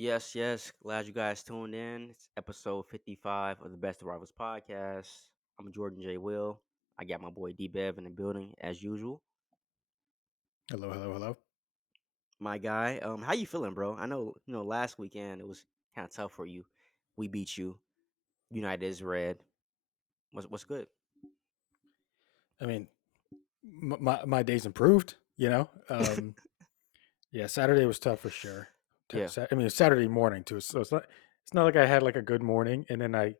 Yes, yes. Glad you guys tuned in. It's episode 55 of the Best of Rivals podcast. I'm Jordan J. Will. I got my boy D Bev in the building as usual. Hello, hello, hello. My guy, how you feeling, bro? I know, last weekend it was kind of tough for you. We beat you. United is red. What's good? I mean, my days improved. Yeah. Saturday was tough for sure. Yeah. I mean, it was Saturday morning too, so it's not like I had like a good morning and then I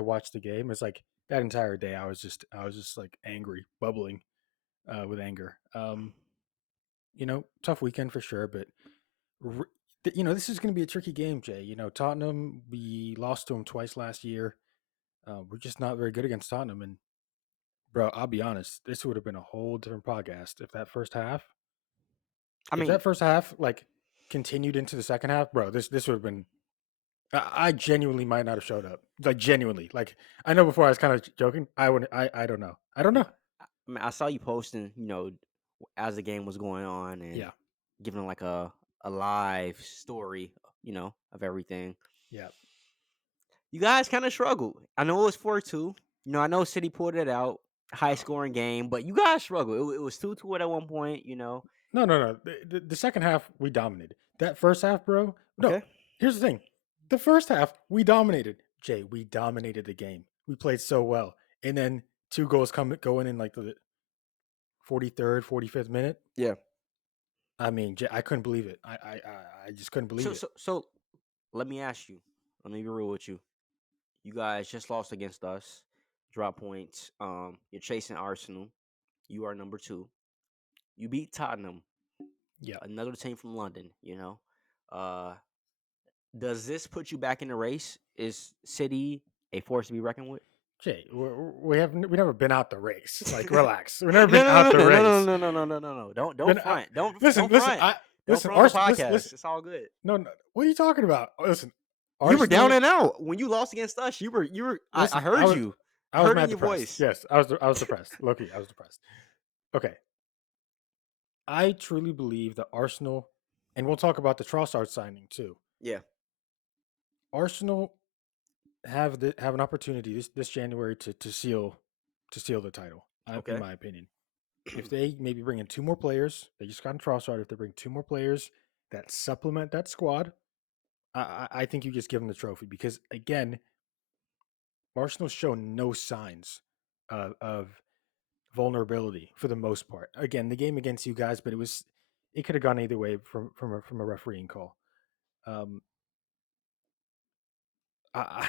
watched the game. It's like that entire day I was just like angry, bubbling with anger. Tough weekend for sure, but this is going to be a tricky game, Jay. Tottenham, we lost to them twice last year. We're just not very good against Tottenham, and bro, I'll be honest, this would have been a whole different podcast I if mean, that first half like continued into the second half, bro. This would have been. I genuinely might not have showed up. Like genuinely, like I know before I was kind of joking. I would. I don't know. I don't yeah. know. I saw you posting, as the game was going on and Yeah. giving like a live story, of everything. Yeah. You guys kind of struggled. I know it was 4-2. I know City pulled it out, high scoring game, but you guys struggled. It was 2-2 at one point. No, no, no. The second half we dominated. That first half, bro. No. Okay. Here's the thing. The first half we dominated. Jay, we dominated the game. We played so well, and then two goals going in like the 43rd, 45th minute. Yeah. I mean, I couldn't believe it. I just couldn't So believe it. so so let me ask you. Let me be real with you. You guys just lost against us. Drop points. You're chasing Arsenal. You are number 2. You beat Tottenham, Yeah, another team from London. Uh does this put you back in the race? Is City a force to be reckoned with? Jay, we never been out the race. Like, relax. We've never No, been out no, the no, no, no, race. no, no, no, no, no, no. Don't Been front. listen, Don't listen. front. Don't front on the Arsenal. Listen, podcast. listen. It's all good. No, no. What are you talking about? Listen, You were down Arsenal. and out when you lost against us. You were. I Listen, heard you. I I was heard it in mad your depressed. voice. Yes, I was depressed. Loki, I was depressed. Okay, I truly believe that Arsenal, and we'll talk about the Trossard signing too. Yeah. Arsenal have an opportunity this January to steal the title. In Okay. my opinion, if they maybe bring in two more players, they just got in Trossard. If they bring two more players that supplement that squad, I think you just give them the trophy because again, Arsenal's shown no signs of vulnerability for the most part. Again, the game against you guys, but it could have gone either way from a refereeing call. Um, I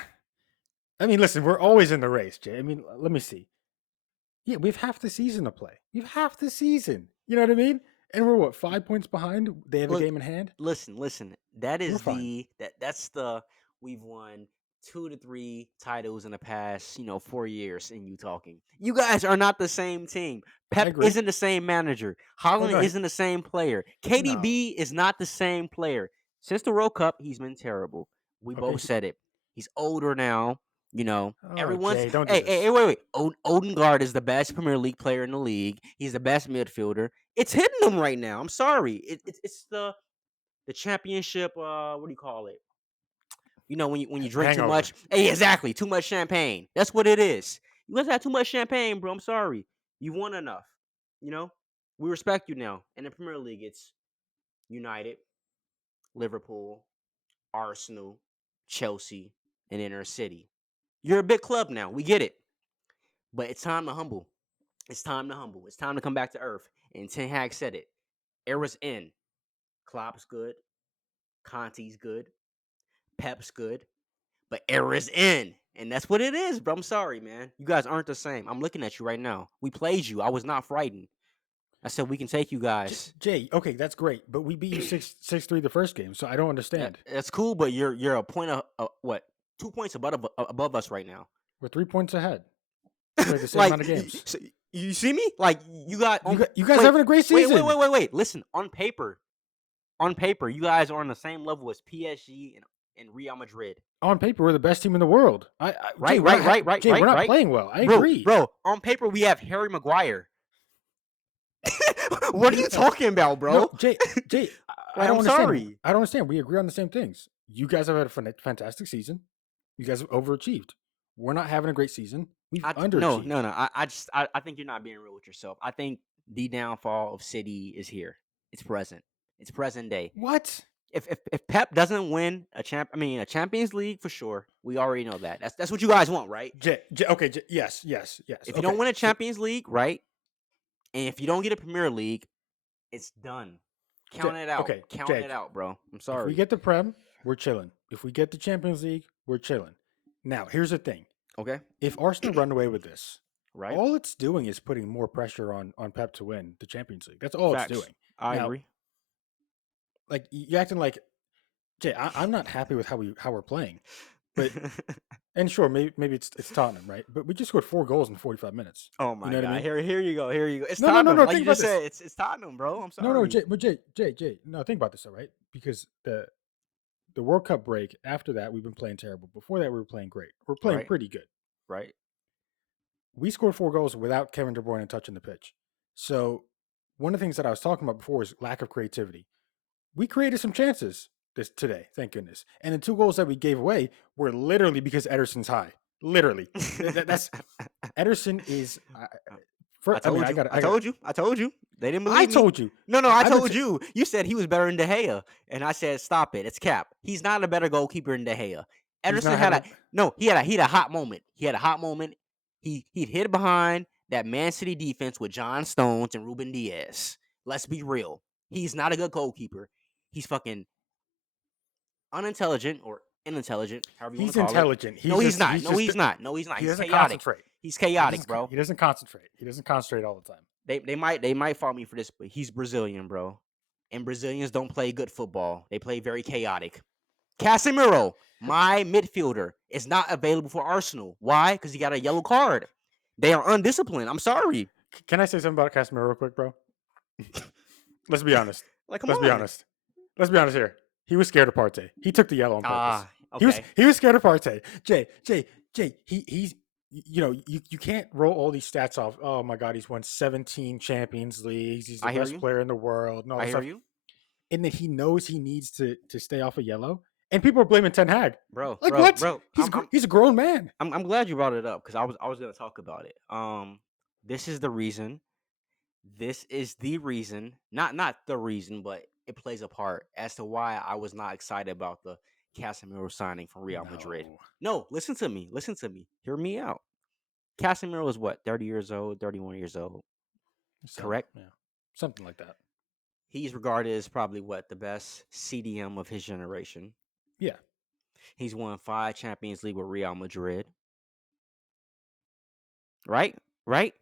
I mean, listen, we're always in the race, Jay. I mean, let me see. Yeah, we have half the season to play. We have half the season. You know what I mean? And we're what 5 points behind? They have a Look, game in hand. listen. That We're is fine. that's the we've won 2 to 3 titles in the past 4 years. And you talking, you guys are not the same team. I Pep agree. isn't the same manager. Oh Holland no, isn't the same player. no. KDB is not the same player. Since the World Cup, he's been terrible. We Okay. both said it. He's older now. Oh, Everyone's Jay, don't do hey, this. wait. Odegaard is the best Premier League player in the league. He's the best midfielder. It's hitting them right now. I'm sorry. It's the championship. What do you call it? When you drink too Hangover. much. Hey, exactly. Too much champagne. That's what it is. You guys have too much champagne, bro. I'm sorry. You've won enough. You know. We respect you now. In the Premier League, it's United, Liverpool, Arsenal, Chelsea, and Inter City. You're a big club now. We get it. But it's time to humble. It's time to humble. It's time to come back to earth. And Ten Hag said it. Era's in. Klopp's good. Conte's good. Pep's good. But Era's in. And that's what it is, bro. I'm sorry, man. You guys aren't the same. I'm looking at you right now. We played you. I was not frightened. I said we can take you guys. Jay, okay, that's great, but we beat you 6-3 the first game, so I don't understand. That's cool, but you're a point of what? 2 points above us right now. We're 3 points ahead. Played the same Like amount of games. you see me? Like you got You guys wait, having a great season. wait. Listen, on paper, you guys are on the same level as PSG and Real Madrid. On paper, we're the best team in the world. Jay, we're not Right. playing well. I Bro, agree. bro, on paper we have Harry Maguire. What are you talking about, No, bro? Jay, I Like, don't I'm understand. sorry. I don't understand. We agree on the same things. You guys have had a fantastic season. You guys have overachieved. We're not having a great season. We've No, underachieved. no, no. I think you're not being real with yourself. I think the downfall of City is here. It's present. It's present day. What? If Pep doesn't win a Champions League for sure. We already know that. That's what you guys want, right? Okay, yes, yes, yes. If you don't Okay, win a so Champions League, right, and if you don't get a Premier League, it's done. Count it out. Okay, Count it Jake. out, bro. I'm If we sorry. get the Prem, we're chilling. If we get the Champions League, we're chilling. Now, here's the thing: Okay, if Arsenal run away with this, right? all it's doing is putting more pressure on Pep to win the Champions League. That's all it's Facts. doing. I Now, agree. like you acting like Jay, I'm not happy with how we're playing, but and sure, maybe it's Tottenham, right? But we just scored 4 goals in 45 minutes. Oh You my know what I god. mean? Here you go. Here you go. It's No, no, no, Tottenham. no. Like Think you about just this. said, it's Tottenham, bro. I'm No, no, sorry. Jay. No, think about this, all right? Because the World Cup break after that, we've been playing terrible. Before that, we were playing great. We're playing Right? pretty good. Right? We scored 4 goals without Kevin De Bruyne touching the pitch. So one of the things that I was talking about before is lack of creativity. We created some chances today, thank goodness. And the 2 goals that we gave away were literally because Ederson's high. Literally, that's Ederson is. I told you. I told you. I told you. They didn't I believe me. told you. No, I I've been. told you. You said he was better than De Gea, and I said stop it. It's cap. He's not a better goalkeeper than De Gea. He's Ederson not had having a a. no. He had a hot moment. He had a hot moment. He'd hid behind that Man City defense with John Stones and Ruben Diaz. Let's be real. He's not a good goalkeeper. He's fucking unintelligent or inintelligent, however you want He's to call it. intelligent. No, He's he's just. not. He's No, just. he's not. No, he's not. He He's doesn't chaotic. concentrate. He's chaotic, bro. He doesn't concentrate. He doesn't concentrate all the time. They might fault me for this, but he's Brazilian, bro. And Brazilians don't play good football. They play very chaotic. Casemiro, my midfielder, is not available for Arsenal. Why? Because he got a yellow card. They are undisciplined. I'm sorry. Can I say something about Casemiro real quick, bro? Let's be honest. Like, come Let's be on. honest. Let's be honest here. He was scared of Partey. He took the yellow on purpose. Okay. He was scared of Partey. Jay. He's you can't roll all these stats off. Oh my god, he's won 17 Champions Leagues. He's the I hear best you. player in the world and all I this hear stuff. you. And then he knows he needs to stay off a yellow. And people are blaming Ten Hag. Bro, Like bro, what? bro. He's a grown man. I'm glad you brought it up because I was gonna talk about it. This is the reason. This is the reason, not the reason, but it plays a part as to why I was not excited about the Casemiro signing from Real Madrid. No. No, listen to me. Listen to me. Hear me out. Casemiro is what, 30 years old, 31 years old. Correct? Yeah. Something like that. He's regarded as probably what, the best CDM of his generation. Yeah. He's won 5 Champions League with Real Madrid. Right? Right?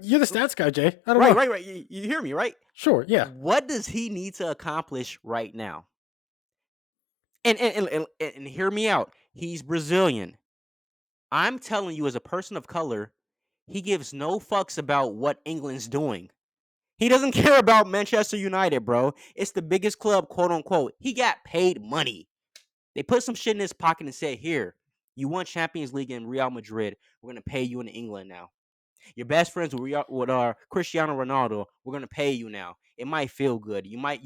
You're the stats guy, Jay. I don't Right, know. right, right. You hear me, right? Sure, yeah. What does he need to accomplish right now? And hear me out. He's Brazilian. I'm telling you, as a person of color, he gives no fucks about what England's doing. He doesn't care about Manchester United, bro. It's the biggest club, quote unquote. He got paid money. They put some shit in his pocket and said, "Here, you won Champions League in Real Madrid. We're gonna pay you in England now. Your best friends with Cristiano Ronaldo. We're gonna pay you now. It might feel good. You might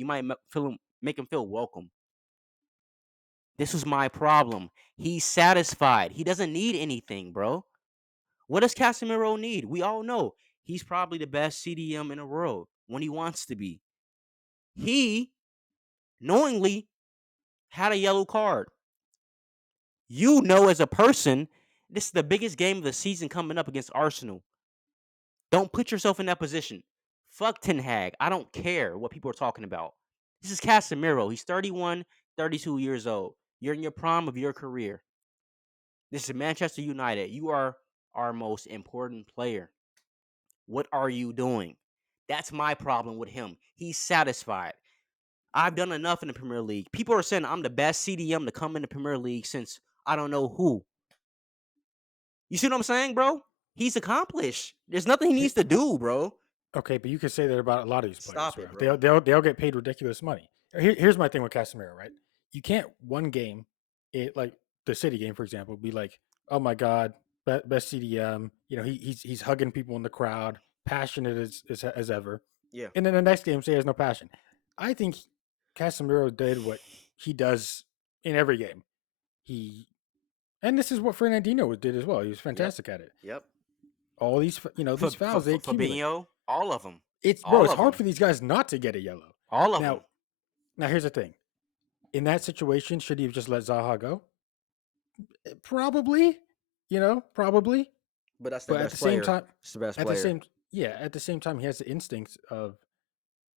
make him feel welcome." This was my problem. He's satisfied. He doesn't need anything, bro. What does Casemiro need? We all know he's probably the best CDM in the world when he wants to be. He knowingly had a yellow card. You know, as a person, this is the biggest game of the season coming up against Arsenal. Don't put yourself in that position. Fuck Ten Hag. I don't care what people are talking about. This is Casemiro. He's 31, 32 years old. You're in your prime of your career. This is Manchester United. You are our most important player. What are you doing? That's my problem with him. He's satisfied. I've done enough in the Premier League. People are saying I'm the best CDM to come in the Premier League since I don't know who. You see what I'm saying, bro? He's accomplished. There's nothing he needs to do, bro. Okay, but you could say that about a lot of these players, Stop bro. it, bro. They all get paid ridiculous money. Here's my thing with Casemiro, right? You can't one game, like the City game, for example, be like, oh my god, best CDM. You know, he's hugging people in the crowd, passionate as ever. Yeah. and then the next game say he has no passion. I think Casemiro did what he does in every game. And this is what Fernandinho did as well. He was Yep. fantastic at it. Yep. All these, these fouls they accumulate. Fabinho, all of them. It's bro, All it's of hard them. for these guys not to get a yellow. All of Now, them. now here's the thing. In that situation, should he have just let Zaha go? Probably, probably. But that's the But at best the same player. time, It's the best at the player. same at the same time, he has the instinct of,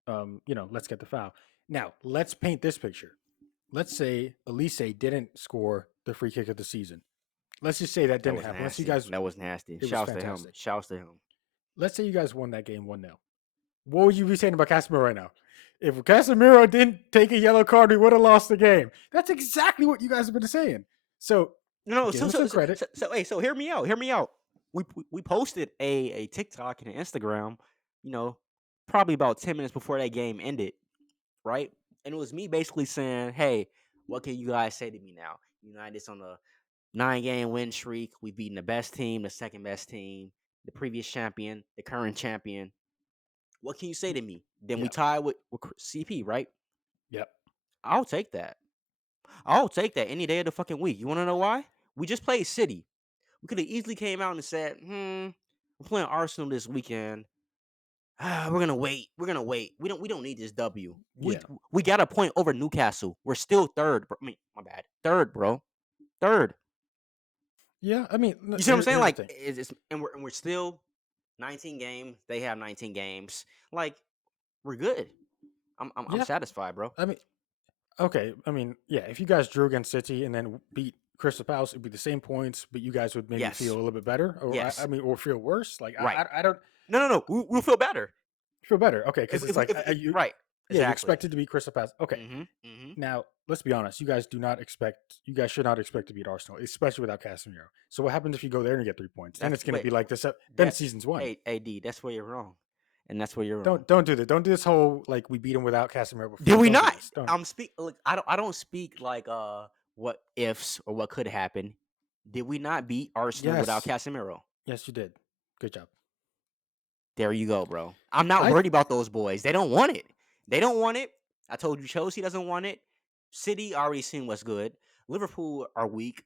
let's get the foul. Now, let's paint this picture. Let's say Elise didn't score the free kick of the season. Let's just say that That didn't was happen. Let's see, nasty. guys, That was nasty. it was Shouts to him. fantastic. Shouts to him. Let's say you guys won that game 1-0. What would you be saying about Casemiro right now? If Casemiro didn't take a yellow card, we would have lost the game. That's exactly what you guys have been saying. So No, give him some so, credit. hey, so hear me out. Hear me out. We posted a TikTok and an Instagram, probably about 10 minutes before that game ended, right? And it was me basically saying, hey, what can you guys say to me now? United's on a 9-game win streak. We've beaten the best team, the second best team, the previous champion, the current champion. What can you say to me? Then we Yeah. tie with CP, right? Yep. I'll take that. I'll take that any day of the fucking week. You want to know why? We just played City. We could have easily came out and said, we're playing Arsenal this weekend. We're gonna wait. We're gonna wait. We don't need this W. Yeah. We got a point over Newcastle. We're still third. I mean, my bad. Third, bro. Third. Yeah. I mean, You see what I'm saying? here's Like, the thing. and we're still 19 games. They have 19 games. Like, we're good. I'm Yeah. satisfied, bro. I mean, okay. I mean, yeah. If you guys drew against City and then beat Crystal Palace, it'd be the same points, but you guys would maybe Yes. feel a little bit better, or Yes. or feel worse. Like Right. I don't No. We'll feel better. feel better. Okay, because it's like you right. Yeah, you Exactly. expected to beat Crystal Palace. Okay. Now, let's be honest. You guys should not expect to beat Arsenal, especially without Casemiro. So what happens if you go there and you get 3 points? Then it's going to be like this. Then the season's won. AD, that's where you're wrong. And that's where you're wrong. Don't do this. Don't do this whole like we beat him without Casemiro before. Did we not? I'm look, I don't speak like what ifs or what could happen. Did we not beat Arsenal without Casemiro? Yes, you did. Good job. There you go, bro. I'm not worried about those boys. They don't want it. They don't want it. I told you Chelsea doesn't want it. City already seen what's good. Liverpool are weak.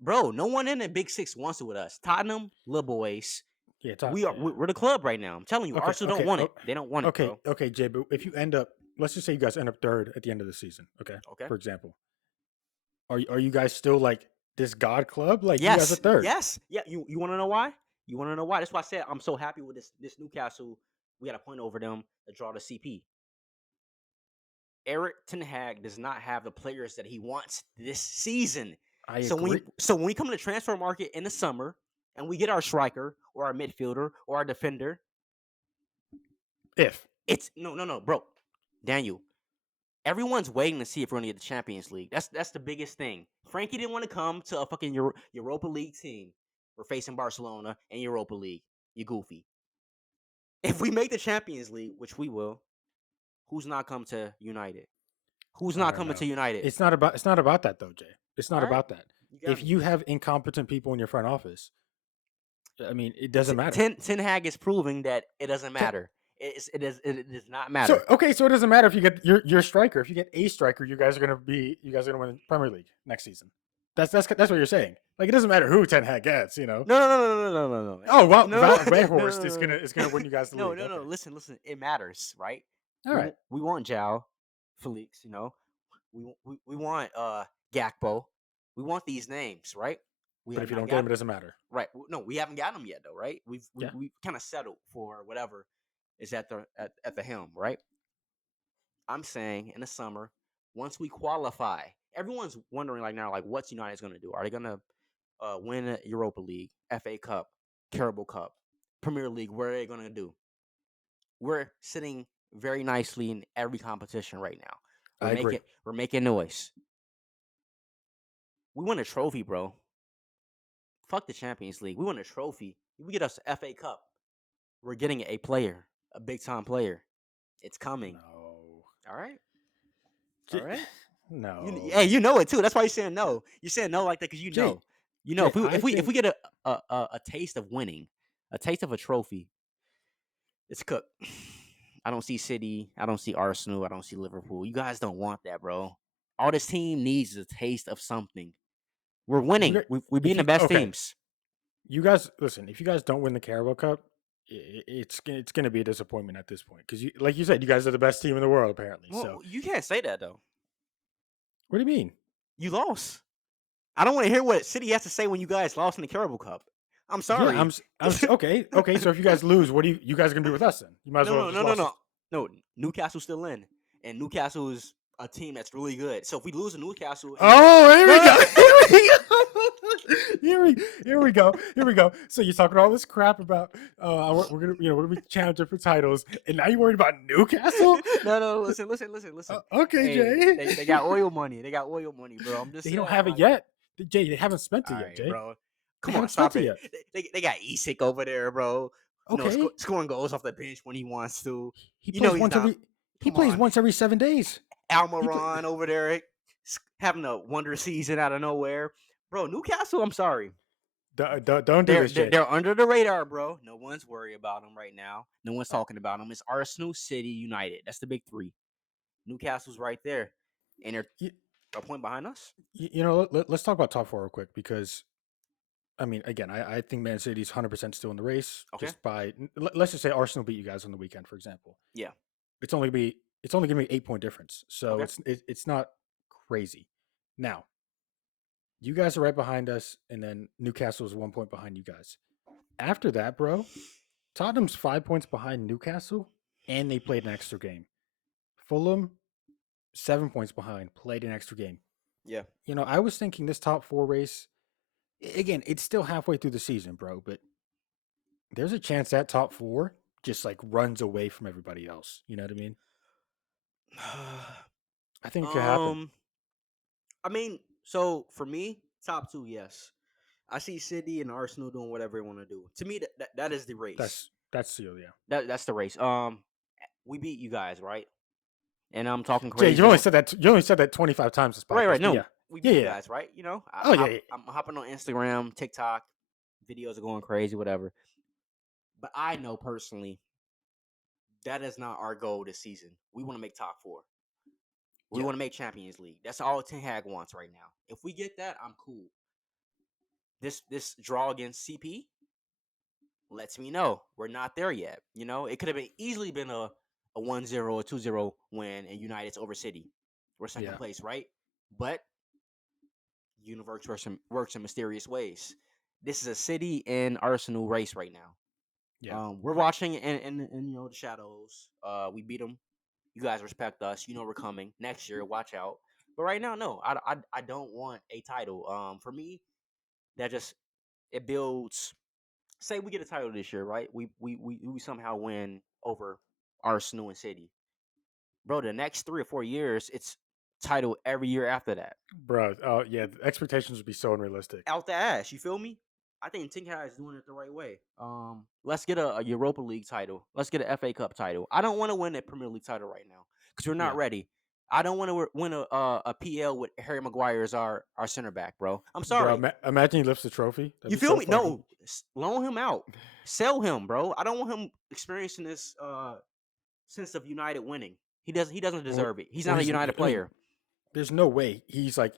Bro, no one in the Big Six wants it with us. Tottenham, little boys. Yeah, we're the club right now. I'm telling you, Arsenal don't want it. They don't want it, bro. Okay, Jay, but if you end up, let's just say you guys end up third at the end of the season, okay? For example. Are you guys still like this God club? Like you guys are third. Yes. Yeah, you want to know why? You want to know why? That's why I said I'm so happy with this Newcastle. We got a point over them to draw the CP. Eric Ten Hag does not have the players that he wants this season. I agree. So when we come to the transfer market in the summer and we get our striker or our midfielder or our defender, it's no, bro, Daniel. Everyone's waiting to see if we're gonna get the Champions League. That's the biggest thing. Frankie didn't want to come to a fucking Europa League team. We're facing Barcelona and Europa League. You goofy. If we make the Champions League, which we will, who's not come to United? Who's not coming to United? It's not about that though, Jay. It's not about that. If you have incompetent people in your front office, I mean, it doesn't matter. Ten Hag is proving that it doesn't matter. It does not matter. So it doesn't matter if you get your striker. If you get a striker, you guys are gonna win the Premier League next season. That's what you're saying. Like it doesn't matter who Ten Hag gets, No. Oh well, Weghorst is gonna win you guys the league. No. Listen. It matters, right? All right. We want Jao, Felix. We want Gakpo. We want these names, right? But if you don't get them, it doesn't matter. Right. No, we haven't got them yet, though, right? We kind of settled for whatever is at the helm, right? I'm saying in the summer, once we qualify, everyone's wondering like now, like what's United's going to do? Are they going to win a Europa League, FA Cup, Carabao Cup, Premier League? What are they going to do? We're sitting very nicely in every competition right now. We're making noise. We won a trophy, bro. Fuck the Champions League. We won a trophy. We get us a FA Cup. We're getting a player, a big time player. It's coming. No. All right. All right. No. You know it too. That's why you're saying no. You're saying no like that because you know. If we get a taste of winning, a taste of a trophy, it's cooked. I don't see City. I don't see Arsenal. I don't see Liverpool. You guys don't want that, bro. All this team needs is a taste of something. We're You winning. got We're if being the you best okay, teams. you guys listen. If you guys don't win the Carabao Cup, it's gonna be a disappointment at this point because you like you said, you guys are the best team in the world apparently. So Well, you can't say that though. what do you mean? You lost. I don't want to hear what City has to say when you guys lost in the Carabao Cup. I'm Yeah, sorry. okay. So if you guys lose, what do you guys gonna be with us then? You might as No, well have no, just no, no, lost no. us. No, Newcastle's still in. And Newcastle is a team that's really good. So if we lose to Newcastle and then Oh, here we no, go. no, Here we go. So you're talking all this crap about we're gonna we're gonna be challenging for titles, and now you're worried about Newcastle? no, listen. Okay, Hey, Jay. they got oil money. They got oil money, bro. I'm just They don't saying, have it like, yet. Jay, they haven't spent all it yet, right, Jay. bro. They Come on, haven't spent stop it it. yet. They got Isak over there, bro. You know, Okay. scoring goals off the bench when he wants to. He You know plays he's once not. every he Come plays on, once every 7 days. He play, Almiron over there having a wonder season out of nowhere, bro. Newcastle, I'm sorry, don't do this, Jay. they're under the radar, bro. No one's worried about them right now. No one's Uh, talking about them. It's Arsenal, City, United. That's the big three. Newcastle's right there, and they're you, a point behind us. you know, let's talk about top four real quick because I mean, again, I think Man City's 100% still in the race. Okay, Just by let's just say Arsenal beat you guys on the weekend, for example. yeah, It's only gonna be 8 point difference, so okay. it's not crazy. Now you guys are right behind us, and then Newcastle is 1 point behind you guys. After that, bro, Tottenham's 5 points behind Newcastle, and they played an extra game. Fulham 7 points behind, played an extra game. Yeah. You know, I was thinking this top four race again. It's still halfway through the season, bro, but there's a chance that top four just like runs away from everybody else. You know what I mean? I think it could happen. um, I mean, so for me, top two, yes. I see City and Arsenal doing whatever they want to do. To me, that is the race. That's seal, yeah. That's the race. We beat you guys, right? And I'm talking Jay, crazy on. you only said that 25 times this Right. podcast, but No, yeah, we yeah, beat you yeah. guys, right? You know, Oh yeah, yeah. I'm hopping on Instagram, TikTok, videos are going crazy, whatever. But I know personally that is not our goal this season. We want to make top four. We Yeah. want to make Champions League. That's all Ten Hag wants right now. If we get that, I'm cool. This draw against CP lets me know we're not there yet. You know, it could have been easily been a 1-0 or 2-0 win and United's over City. We're second Yeah. place, right? But universe works in mysterious ways. This is a City and Arsenal race right now. Yeah. We're watching in the shadows. We beat them. You guys respect us. You know we're coming next year. Watch out. But right now, no, I don't want a title. For me, that just it builds. Say we get a title this year, right? We somehow win over Arsenal and City, bro. The next 3 or 4 years, it's title every year after that. Bro, oh yeah, the expectations would be so unrealistic. Out the ass. You feel me? I think Ten Hag is doing it the right way. Let's get a Europa League title. Let's get an FA Cup title. I don't want to win a Premier League title right now because we're not Yeah. ready. I don't want to win a PL with Harry Maguire as our center back, bro. I'm Bro, sorry. imagine he lifts the trophy. That'd You be feel so me? funny. No, loan him out, sell him, bro. I don't want him experiencing this sense of United winning. He doesn't Or, deserve it. He's or not a he's, United I mean, player. there's no way he's like,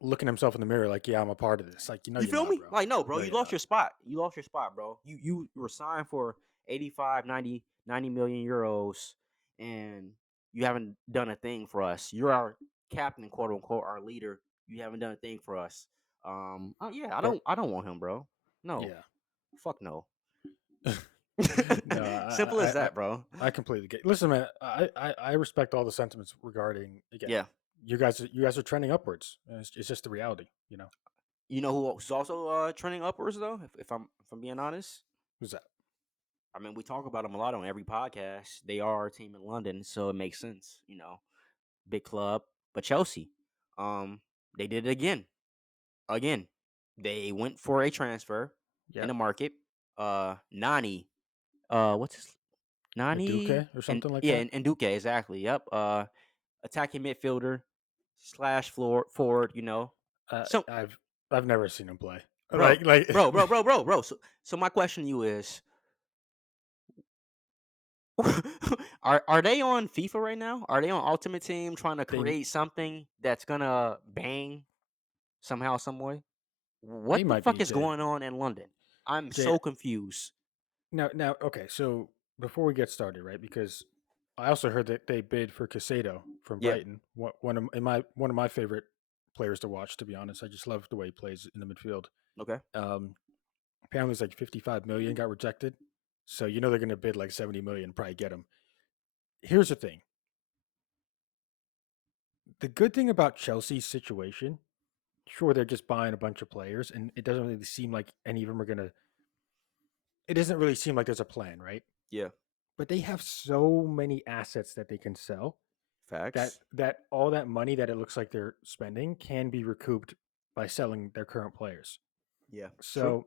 looking himself in the mirror like, yeah, I'm a part of this. Like, You you're feel not, me? bro. Like, no, bro, No, you you're lost not. your spot. You lost your spot, bro. You were signed for 85, 90 million euros, and you haven't done a thing for us. You're our captain, quote unquote, our leader. You haven't done a thing for us. Yeah, Bro, I don't want him, bro. No, yeah. fuck no. No, Simple as that, bro. I completely get. Listen, man, I respect all the sentiments regarding again. Yeah. You guys are trending upwards. It's just the reality, you know. You know who's also trending upwards though? If I'm being honest, Who's that? I mean we talk about them a lot on every podcast. They are our team in London, so it makes sense. You know, big club, but Chelsea, they did it again. Again, they went for a transfer in Yeah, the market. Nani, what's his Nani Maduke or and something like yeah, that. and Duque exactly. Yep. Attacking midfielder slash floor forward. You know, Uh, so I've I've never seen him play. bro, Like bro. So my question to you is, Are they on FIFA right now? Are they on Ultimate Team trying to They create something that's gonna bang somehow, some way? they What the might fuck be is Jay. going on in London? I'm Jay, so confused. now, okay. So before we get started, right? Because I also heard that they bid for Casado from Yeah. Brighton. One of my favorite players to watch. To be honest, I just love the way he plays in the midfield. Okay. Um, Apparently, it's like 55 million got rejected. So you know they're going to bid like 70 million, probably get him. Here's the thing: the good thing about Chelsea's situation, sure, they're just buying a bunch of players, and it doesn't really seem like any of them are going to. It doesn't really seem like there's a plan, right? Yeah. But they have so many assets that they can sell that Facts. all that money that it looks like they're spending can be recouped by selling their current players. Yeah. True. So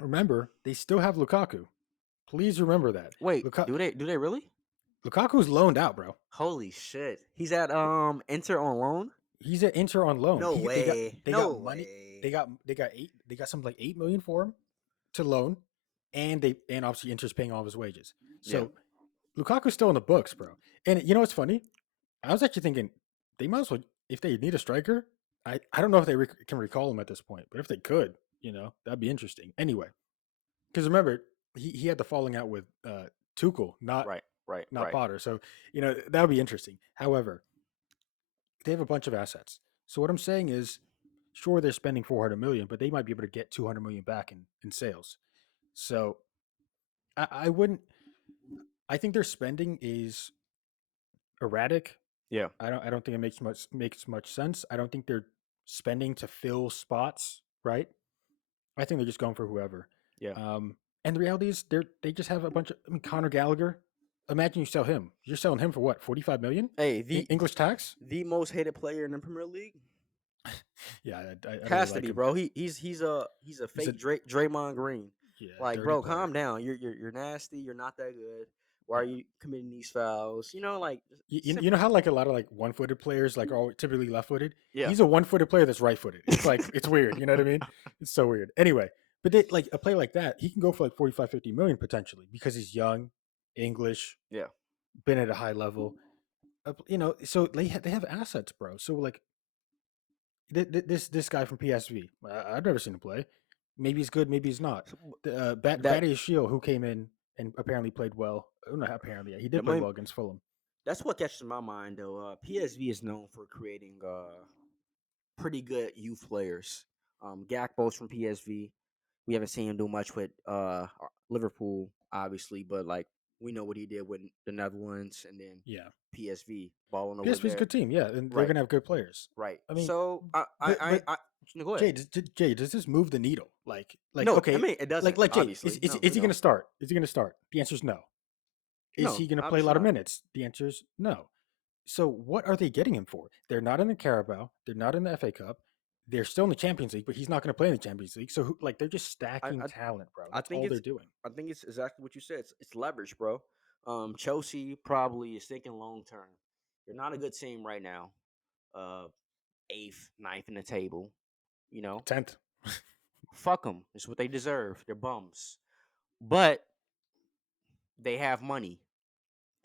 remember, they still have Lukaku. Please remember that. Wait, Luka- do they really? Lukaku's loaned out, bro. Holy shit. He's at Inter on loan? He's at Inter on loan. No way. They got No money. way. They got something like 8 million for him to loan, and obviously Inter's paying all of his wages. Yeah. So Lukaku's still in the books, bro. And you know what's funny? I was actually thinking they might as well, if they need a striker. I don't know if they can recall him at this point, but if they could, that'd be interesting. Anyway, because remember he had the falling out with Tuchel, not Right. Right. not Right. Potter. So that would be interesting. However, they have a bunch of assets. So what I'm saying is, sure, they're spending 400 million, but they might be able to get 200 million back in sales. So I wouldn't. I think their spending is erratic. Yeah. I don't think it makes much sense. I don't think they're spending to fill spots, right? I think they're just going for whoever. Yeah. And the reality is, they just have a bunch of. I mean, Conor Gallagher. Imagine you sell him. You're selling him for what? 45 million? Hey, the English tax? the most hated player in the Premier League Yeah, I don't really has to like be, him. bro. He's a He's a fake Draymond Green. Like, dirty bro, player. calm down. You're nasty. You're not that good. Why are Yeah. you committing these fouls? Like You know how like a lot of like one-footed players like are typically left-footed. yeah, He's a one-footed player that's right-footed. It's weird. You know what I mean? It's so weird. Anyway, but like a player like that, he can go for like 45, 50 million potentially because he's young, English, yeah. been at a high level. So they have assets, bro. So like this guy from PSV, I've never seen him play. Maybe he's good, maybe he's not. That Badia Shield, who came in and apparently played well. Oh, not apparently, yeah, he the did play main, well against Fulham. that's what catches my mind though. PSV is known for creating pretty good youth players. Gakpo's from PSV. We haven't seen him do much with Liverpool, obviously, but like we know what he did with the Netherlands and then Yeah. PSV balling over PSV's a there. good team, yeah, and they're Right, gonna have good players. right. I mean, So but no, go ahead. Jay, does this move the needle? Like No, I okay, mean it doesn't. like Jay, Obviously, no, is he gonna start? Is he gonna start? The answer is no. Is no, he gonna play a obviously lot of not. minutes? The answer is no. So what are they getting him for? They're not in the Carabao. They're not in the FA Cup. They're still in the Champions League, but he's not going to play in the Champions League. So they're just I, stacking I talent, bro. I That's think all they're it's doing. I think it's exactly what you said. It's leverage, bro. Chelsea probably is thinking long term. You're not a good team right now. Uh, eighth, ninth in the table. You know, 10th. fuck them. It's what they deserve. They're bums, but they have money,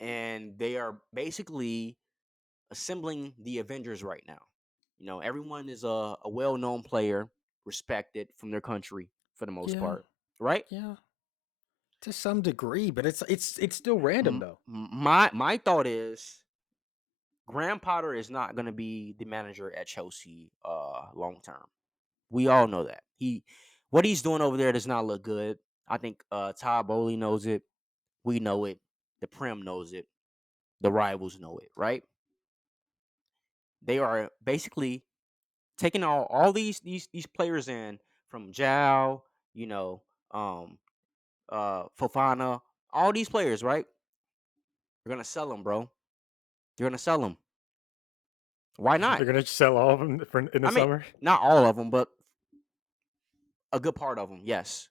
and they are basically assembling the Avengers right now. Everyone is a well known player, respected from their country for the most Yeah, part, right? yeah, to some degree, but it's still random though. My thought is Graham Potter is not going to be the manager at Chelsea long term. We all know that. What he's doing over there does not look good. I think Todd Bowley knows it. We know it. The Prem knows it. The rivals know it, right? They are basically taking all these players in from Jao, you know, Fofana, all these players, right? They're gonna sell them, bro. They're gonna sell them. Why not? They're gonna sell all of them in the I mean, summer. not all of them, but a good part of them. Yes,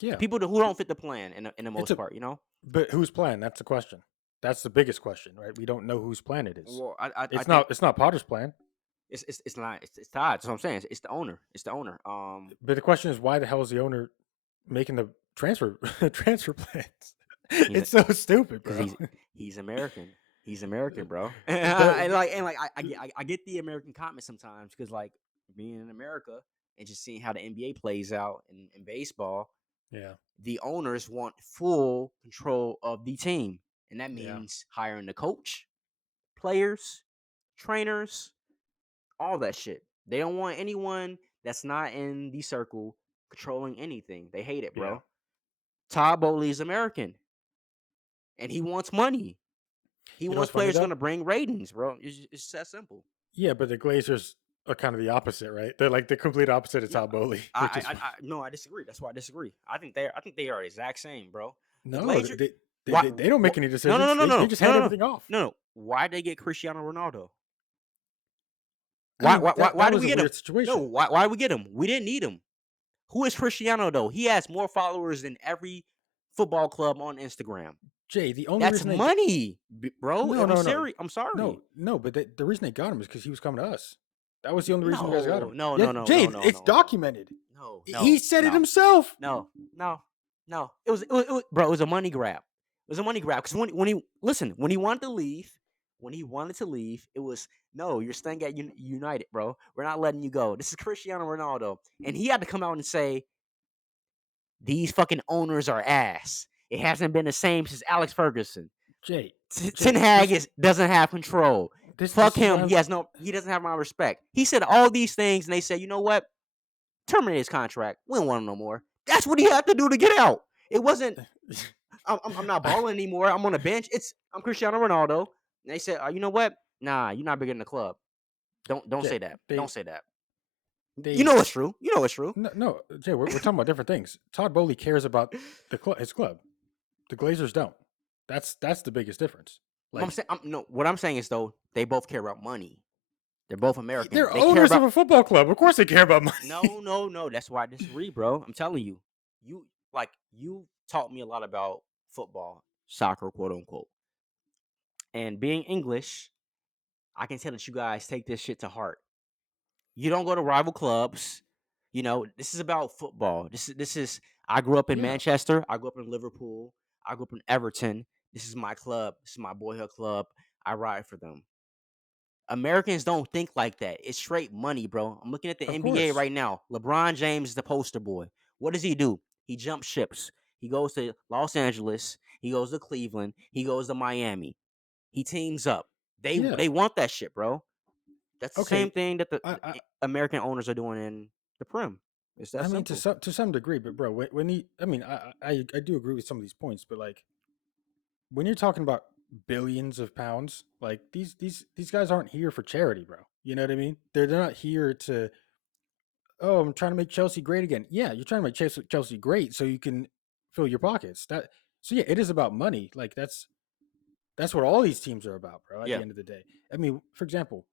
the Yeah, people who don't fit the plan in the it's most a part. but whose plan? That's the question. That's the biggest question, right? We don't know whose plan it is. Well, I It's think not Potter's plan. it's not it's Todd. That's what I'm saying. It's the owner. It's the owner. But the question is, why the hell is the owner making the transfer transfer plans? He's It's so stupid, because bro. he's American. He's American, bro. And, The I get the American comment sometimes because like being in America and just seeing how the NBA plays out in baseball, yeah, the owners want full control of the team, and that yeah, means hiring the coach, players, trainers, all that shit. They don't want anyone that's not in the circle controlling anything. They hate it, yeah. bro. Todd Bowley's American, and he wants money. He You know what's wants funny players going though? to bring ratings, bro. It's that simple. Yeah, but the Glazers are kind of the opposite, right? They're like the complete opposite of No, Todd Bowley, which is no, I disagree. That's why I disagree. I think they are the exact same, bro. The no, Glazer, they, why, they don't make any no, no, no, decisions. no, They no, just no, hand no, no, everything off. no. Why they get Cristiano Ronaldo? I mean, Why that did was we a get him? weird No, situation. why did we get him? We didn't need him. Who is Cristiano though? He has more followers than every football club on Instagram. Jay, the only That's reason they got money, bro. no, I'm no, no, serious. I'm sorry. no, but the reason they got him is because he was coming to us. That was the only reason you guys got No, him. no, Yeah, no, no, Jay, no, no, it's no, no, documented. no, He no, said it no, himself. no, no, no. Bro. It was a money grab. It was a money grab because when he wanted to leave, it was no. You're staying at United, bro. We're not letting you go. This is Cristiano Ronaldo, and he had to come out and say these fucking owners are ass. It hasn't been the same since Alex Ferguson. Jay, Ten Hag doesn't have control. Fuck this is him. why He doesn't have my respect. He said all these things, and they said, you know what? Terminate his contract. We don't want him no more. That's what he had to do to get out. It wasn't. I'm not balling anymore. I'm on the bench. I'm Cristiano Ronaldo. And they said, you know what? Nah, you're not bigger than the club. Don't Jay, say that. Don't say that. You they know it's true. You know it's true. no, Jay, we're talking about different things. Todd Bowley cares about his club. The Glazers don't. That's the biggest difference. I'm Like saying, no. What I'm saying is though, they both care about money. They're both American. they're They care owners of about a football club. Of course, they care about money. no, no, no. That's why I disagree, bro. I'm telling you, you taught me a lot about football, soccer, quote unquote, and being English. I can tell that you guys take this shit to heart. You don't go to rival clubs. You know, this is about football. This is. I grew up in Yeah, Manchester. I grew up in Liverpool. I grew up in Everton. This is my club. This is my boyhood club. I ride for them. Americans don't think like that. It's straight money, bro. I'm looking at the of NBA course. right now. LeBron James is the poster boy. What does he do? He jumps ships. He goes to Los Angeles. He goes to Cleveland. He goes to Miami. He teams up. Yeah. They want that shit, bro. That's the same Okay. thing that I, I the American owners are doing in the Prim. It's that I mean simple. to some degree, but bro, when he, I mean, I do agree with some of these points, but like when you're talking about billions of pounds, like these guys aren't here for charity, bro. You know what I mean? They're not here to oh, I'm trying to make Chelsea great again. Yeah, you're trying to make Chelsea great so you can fill your pockets. That so yeah, it is about money. Like that's what all these teams are about, bro. At the Yeah. end of the day, I mean, for example,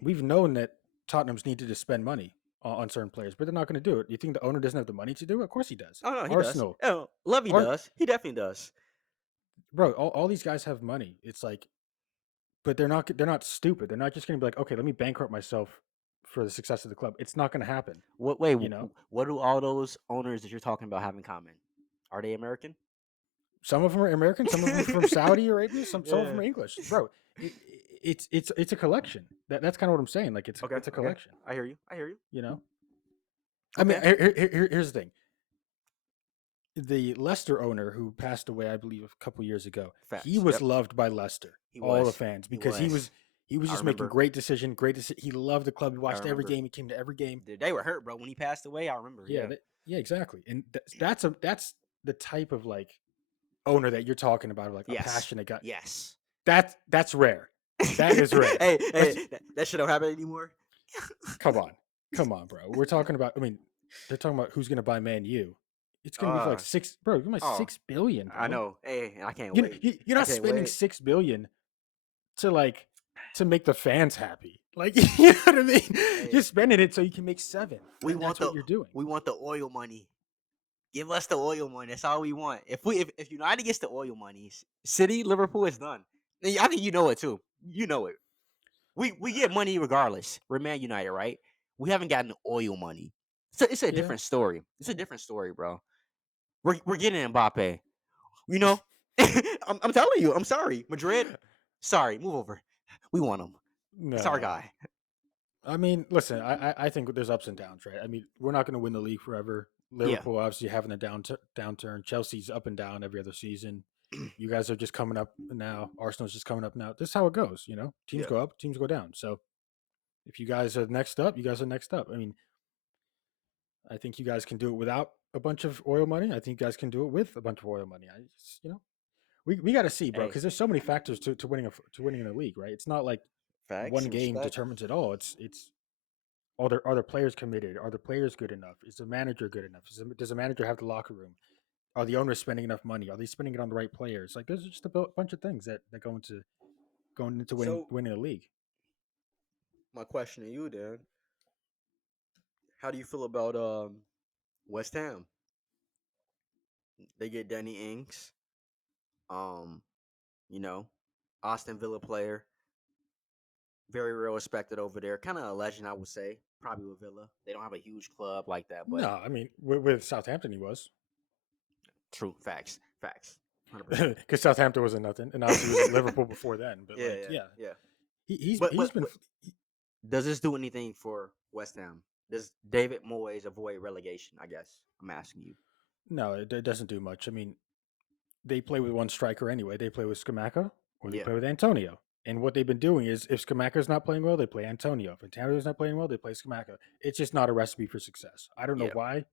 we've known that Tottenham's needed to spend money on certain players, but they're not going to do it. You think the owner doesn't have the money to do it? Of course he does. Oh no, he does. Arsenal, Oh, Levy Art, does. He definitely does. bro, all these guys have money. It's like, but they're not stupid. They're not just going to be like, okay, let me bankrupt myself for the success of the club. It's not going to happen. What? Wait. You know, What do all those owners that you're talking about have in common? Are they American? some of them are American, some of them are from Saudi Arabia, some of them Yeah. are English, bro. It's a collection. That's kind of what I'm saying. Like Okay. it's a Okay. collection. I hear you. I hear you. You know, I mean, Okay. here's the thing. The Leicester owner who passed away, I believe, a couple years ago, he Facts. was Yep. loved by Leicester, He all the was. fans, He because was. he was I just making remember. great decision, He loved the club. He I watched every remember. game. He came to every game. They were hurt, bro. When he passed away, I remember. Yeah, Yeah. yeah, exactly. And that's the type of like owner that you're talking about, like a Yes. passionate guy. Yes. That's rare. That is rare. Hey, That's that shit don't happen anymore. come on, bro. We're talking about. I mean, they're talking about who's going to buy Man U. It's going to be for like uh six, bro. Give me oh, 6 billion, I bro. know. Hey, I can't You, wait. you're I not can't spending wait. 6 billion to like to make the fans happy. Like you know what I mean? Hey, You're spending it so you can make seven. we want That's what you're doing. the oil money. Give us the oil money. That's all we want. If United gets the oil money, City, Liverpool is done. I think you know it too. You know it. We get money regardless. We're Man United, right? We haven't gotten oil money. So it's a Yeah. different story. It's a different story, bro. We're getting Mbappe. You know, I'm telling you. I'm sorry, Madrid. Sorry, move over. We want him. That's our No. guy. I mean, listen, I think there's ups and downs, right? I mean, we're not going to win the league forever. Yeah, Liverpool obviously having a downturn. Chelsea's up and down every other season. You guys are just coming up now. Arsenal's just coming up now. This is how it goes, you know? Teams yeah. go up, teams go down. So if you guys are next up, you guys are next up. I mean, I think you guys can do it without a bunch of oil money. I think you guys can do it with a bunch of oil money. I just, we got to see, bro, Hey, because there's so many factors to winning in a league, right? It's not like facts one and game respect. determines it all. It's are the players committed? Are the players good enough? Is the manager good enough? Does the manager have the locker room? Are the owners spending enough money? Are they spending it on the right players? Like there's just a bunch of things that go into going into So, winning a league. my question to you, then, how do you feel about West Ham? They get Danny Ings, um, you know, Austin Villa player, very real respected over there. Kind of a legend, I would say. Probably with Villa. They don't have a huge club like that, but No, I mean with Southampton he was true facts, 100%. because Southampton wasn't nothing, and obviously he was at Liverpool before then. But Yeah, like, yeah, yeah, yeah. he's But he's but been but does this do anything for West Ham? Does David Moyes avoid relegation? I guess I'm asking you. no, it doesn't do much. I mean, they play with one striker anyway. They play with Skamaka or they Yeah, play with Antonio. And what they've been doing is if Skamaka's not playing well, they play Antonio. If Antonio's not playing well, they play Skamaka. It's just not a recipe for success. I don't know yeah. why.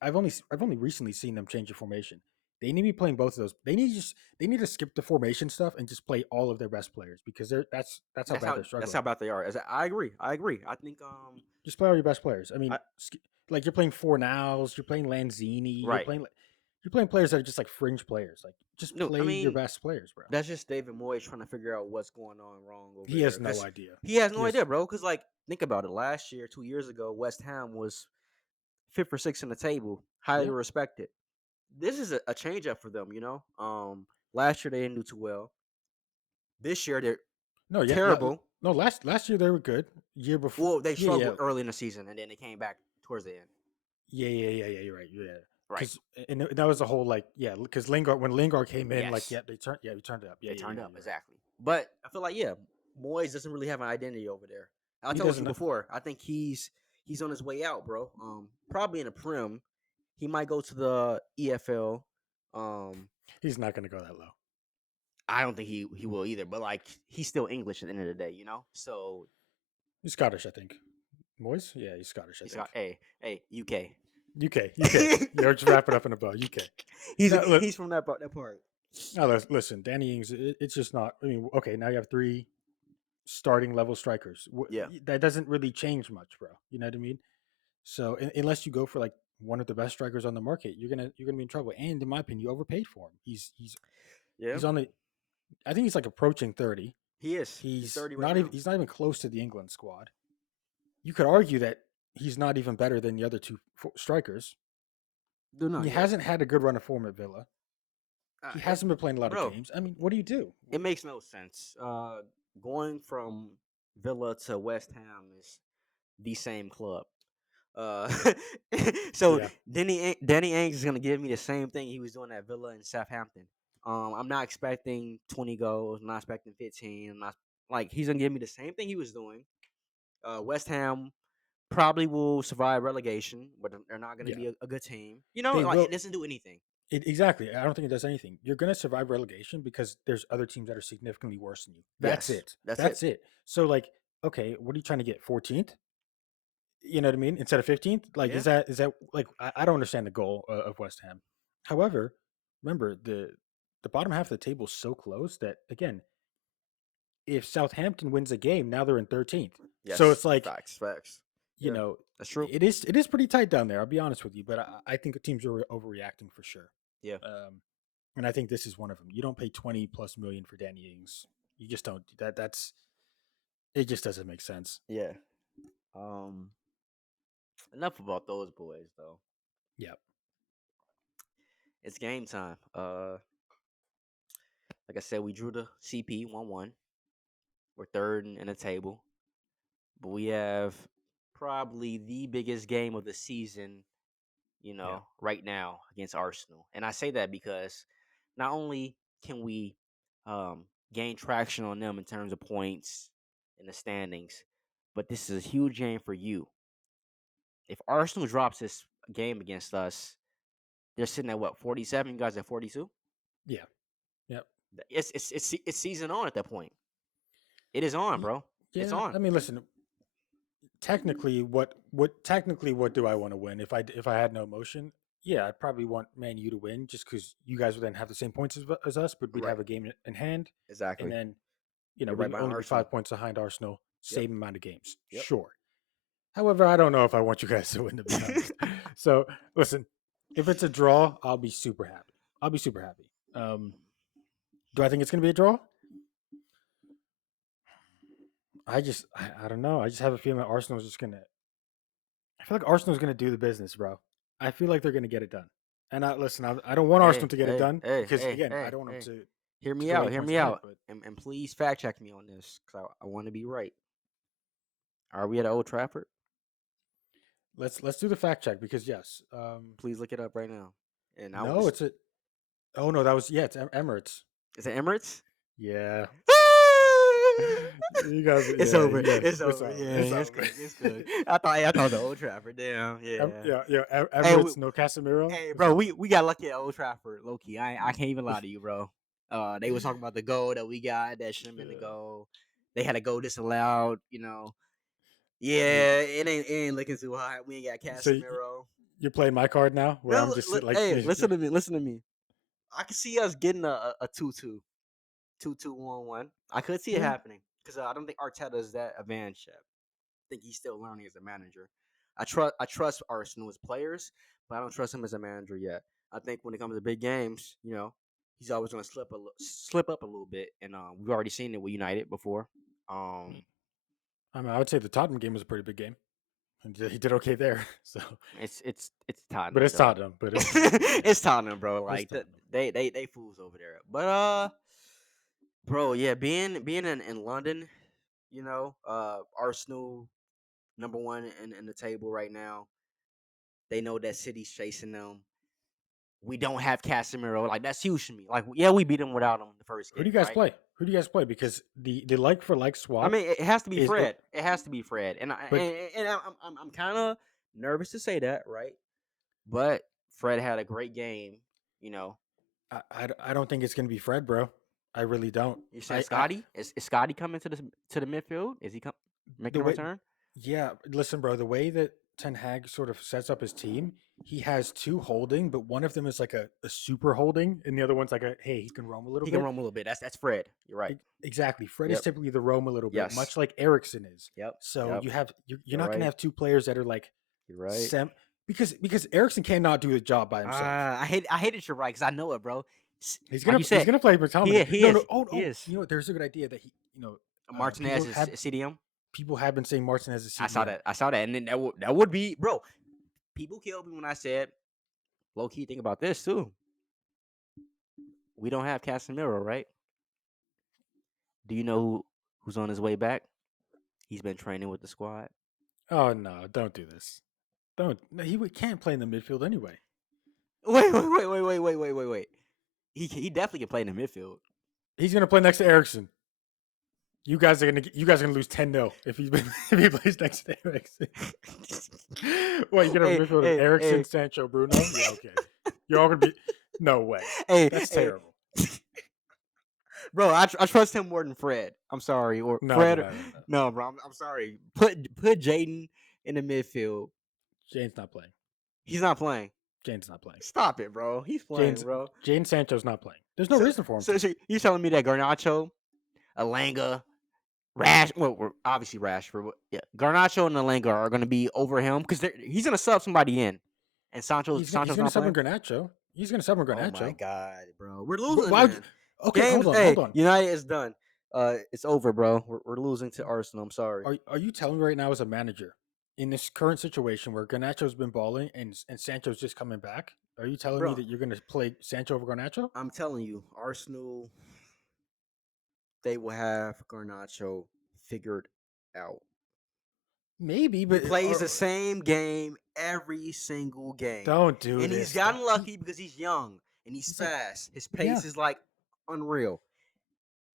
I've only recently seen them change the formation. They need to be playing both of those. They need to skip the formation stuff and just play all of their best players because that's how bad they're That's struggling. how bad they are. I agree. I agree. I think Just play all your best players. I I mean, like you're playing four nows, you're playing Lanzini, right. you're playing players that are just like fringe players. Like just No, I play your mean best players, bro. that's just David Moyes trying to figure out what's going on wrong over He there has no because idea. he has He no has idea, bro. Because like think about it. Last year, 2 years ago, West Ham was fifth or sixth in the table, highly yeah. respected. This is a change up for them, you know. Last year they didn't do too well. This year they're No, yeah, terrible. no. Last year they were good. Year before, Well, they yeah, yeah, struggled early in the season and then they came back towards the end. yeah. You're right. Yeah, Right. because that was the whole like because Lingard when Lingard came in like Yes. we turned it up. They turned up You're right. exactly. But I feel like Moyes doesn't really have an identity over there. I He told you doesn't. before. I think he's on his way out, bro. Probably in the Prim. He might go to the EFL. Um, He's not going to go that low. I don't think he will either. But like he's still English at the end of the day, you know. So He's Scottish, I think. Moyes, yeah, he's Scottish, I he's got think. hey UK. UK. You're just wrap it up in a bow. UK. he's Now, look, he's from that part. now listen, Danny Ings. It's just not. I mean, okay, now you have three starting level strikers. Yeah, That doesn't really change much, bro. You know what I mean? So unless you go for like one of the best strikers on the market, you're gonna be in trouble. And in my opinion, you overpaid for him. yeah. He's on the. I think he's like approaching 30. He is. He's 30 right now. He's not even close to the England squad. You could argue that he's not even better than the other two strikers. Do not. He Yeah. hasn't had a good run of form at Villa. He It, hasn't been playing a lot of bro, games. I mean, what do you do? it makes no sense. Going from Villa to West Ham is the same club. Uh, so Yeah, Danny Ainge is gonna give me the same thing he was doing at Villa and Southampton. I'm not expecting 20 goals. I'm not expecting 15. I'm not like he's gonna give me the same thing he was doing. West Ham probably will survive relegation, but they're not gonna yeah. be a good team. You know, They like it will. doesn't do anything. Exactly. I don't think it does anything. You're going to survive relegation because there's other teams that are significantly worse than you. That's Yes, it. that's it. That's it. So, like, okay, what are you trying to get? 14th? You know what I mean? Instead of 15th? Like, Yeah. is that like, I don't understand the goal of West Ham. However, remember, the bottom half of the table is so close that, again, if Southampton wins a game, now they're in 13th. So Yes. it's like, Facts. you Yeah, know, that's true. it is pretty tight down there. I'll be honest with you, but I think the teams are overreacting for sure. Yeah. Um, and I think this is one of them. You don't pay 20 plus million for Danny Ings. You just don't. That's it. Just doesn't make sense. Yeah. Um. Enough about those boys, though. Yeah, It's game time. Like I said, we drew the CP 1-1. We're third in the table, but we have probably the biggest game of the season. yeah, Right now against Arsenal, and I say that because not only can we gain traction on them in terms of points in the standings, but this is a huge game for you. If Arsenal drops this game against us, they're sitting at what 47. You guys at 42. Yeah. Yep. It's season on at that point. It is on, Y- bro. It's Yeah. on. I mean, listen. Technically what do I want to win? If I had no emotion, yeah, I'd probably want Man U to win just because you guys would then have the same points as us, but we'd Right. have a game in hand, and Exactly. then You're right we'd behind only be Arsenal. 5 points behind Arsenal, Yep. same amount of games. Yep. Sure. However, I don't know if I want you guys to win, to be honest. So listen, if it's a draw, I'll be super happy. I'll be super happy. Do I think it's going to be a draw? I don't know. I just have a feeling that Arsenal's just going to. I feel like Arsenal's going to do the business, bro. I feel like they're going to get it done. And listen, I don't want Arsenal Hey, to get it hey, done hey, because hey, again, I hey, don't want hey. them Hear to me go out. eight Hear points me ahead. out. But And please fact check me on this because I want to be right. Are we at Old Trafford? let's do the fact check because yes, Please look it up right now. And I will no, just. it's a. Oh no, that was it's Emirates. Is it Emirates? Yeah, you guys, It's yeah, over. you guys, It's it's over. over, Yeah, it's it's over. good. It's good. I thought the Old Trafford. Damn. Yeah. Yeah, yeah, Hey, Emirates, no Casemiro. hey, It's bro. over. We got lucky at Old Trafford. Low key. I can't even lie to you, bro. They was talking about the goal that we got that shouldn't have been the Yeah. goal. They had a goal disallowed. You, Yeah, it ain't looking too hot. We ain't got so Casemiro. you're playing my card now, where I'm No, just like, hey, listen to me. Listen to me. I can see us getting a 2-2, 2-2, 1-1. I could see it yeah. happening because I don't think Arteta is that advanced yet. I think he's still learning as a manager. I trust Arsenal as players, but I don't trust him as a manager yet. I think when it comes to big games, he's always going to slip up a little bit, and we've already seen it with United before. Um, I mean, I would say the Tottenham game was a pretty big game, and he did okay there. So, it's but Tottenham it's though. Tottenham, but it's Tottenham. Yeah, It's Tottenham, bro. it's Like Tottenham. they fools over there. But bro, yeah, being in London, Arsenal number one in the table right now. They know that City's chasing them. We don't have Casemiro. Like that's huge to me. Like yeah, we beat them without him in the first Who do game, you guys right? play? Who do you guys play? Because the like for like I swap mean, it has to be is, Fred. It has to be Fred. And I but and I'm kind of nervous to say that, right? But Fred had a great game. You know, I don't think it's gonna be Fred, bro. I really don't. you're saying Scotty is Scotty coming to the midfield? Is he making The a way, return? yeah, listen, bro. The way that Ten Hag sort of sets up his team, he has two holding, but one of them is like a super holding, and the other one's like a hey, he can roam a little He can bit. roam a little bit. That's Fred. You're right. Exactly. Fred is Yep. typically the roam a little bit, Yes. much like Ericsson is. Yep. So Yep. you're You're not gonna right. have two players that are like You're right. sem because Ericsson cannot do the job by himself. I hate it. You're right because I know it, bro. Like you He's said, gonna play he McTominay. he No, is no. Oh, he oh. is. You know what? There's a good idea that Martinez people is have CDM. been saying Martinez is I saw CDM. that. I saw that, and then that would be, bro. People killed me when I said low key. Think about this too. We don't have Casemiro, right? Do you know who's on his way back? He's been training with the squad. Oh no, don't do this. Don't. No, can't play in the midfield anyway. Wait. He definitely can play in the midfield. He's gonna play next to Ericsson. You guys are gonna lose 10-0 if if he plays next to Ericsson. What, you gonna have a hey, midfield of hey, Ericsson, hey, Sancho, Bruno? Yeah, okay. You're all gonna be no way. hey, That's hey, terrible. bro. I trust him more than Fred. I'm sorry, or No, no, Fred. no, no, no. No, bro. I'm sorry. Put Jaden in the midfield. Jane's not playing. He's not playing. Jane's not playing. Stop it, bro. He's playing, Jane's bro. Jane Sancho's not playing. There's no So, reason for him so, to. so you telling me that Garnacho, Alanga, well, we're obviously Rashford. Yeah, Garnacho and Alanga are going to be over him because he's going to sub somebody in, and He's Sancho's gonna not sub in playing. Garnacho. He's gonna sub in Oh my Garnacho. god, bro, we're losing, Why would you, man. okay, Games, hold hey, on. United is done. It's over, bro. We're losing to Arsenal. I'm sorry, Are you telling me right now as a manager in this current situation where Garnacho's been balling and Sancho's just coming back? Are you telling me bro. that you're gonna play Sancho over Garnacho? I'm telling you, Arsenal, they will have Garnacho figured out. Maybe, He but plays the same game every single game. don't do And he's this. gotten lucky because he's young. and he's He's like, fast. His yeah, pace is like unreal.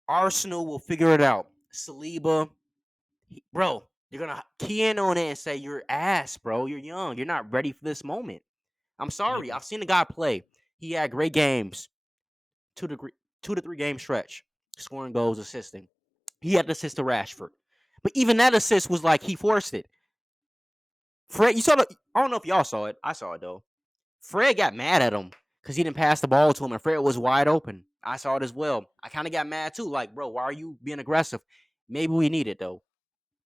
Arsenal will figure it out. Saliba, bro, they're gonna key in on it and say you're ass, bro. You're young. You're not ready for this moment. I'm sorry. maybe. I've seen the guy play. He had great games, two to 2 to 3 game stretch, scoring goals, assisting. He had to assist to Rashford, but even that assist was like he forced it. Fred, you saw the? I don't know if y'all saw it. I saw it though. Fred got mad at him because he didn't pass the ball to him, and Fred was wide open. I saw it as well. I kind of got mad too. Like, bro, why are you being aggressive? Maybe we need it though.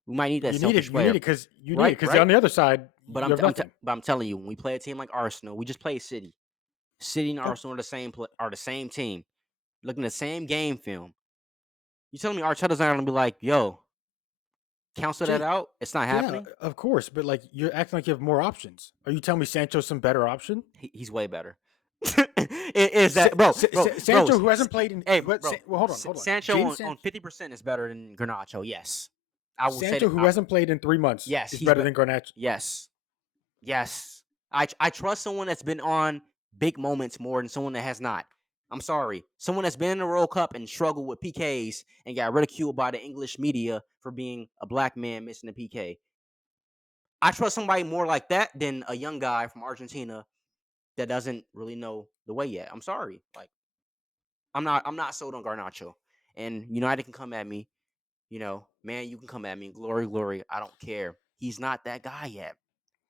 We might need that selfish You need player, it because right? on Right. the other side But you have nothing. I'm telling you, when we play a team like Arsenal, we just play City. City and Oh, Arsenal are the same team, looking at the same game film. You telling me Arteta's not gonna be like, yo, cancel that Jay, out? It's not yeah, happening. of course, but like you're acting like you have more options. Are you telling me Sancho's some better option? He's way better. Is that bro? Sancho, who hasn't played in, Hey, who, bro, well, hold on. Sancho Jaden on San, 50% is better than Garnacho. Yes, I will say Sancho, that. who hasn't played in 3 months, Yes, is he's better better. than Garnacho. Yes, yes. I trust someone that's been on big moments more than someone that has not. I'm sorry. Someone that's been in the World Cup and struggled with PKs and got ridiculed by the English media for being a black man missing a PK. I trust somebody more like that than a young guy from Argentina that doesn't really know the way yet. I'm sorry. Like I'm not sold on Garnacho. And United can come at me, man, you can come at me. Glory, glory. I don't care. He's not that guy yet.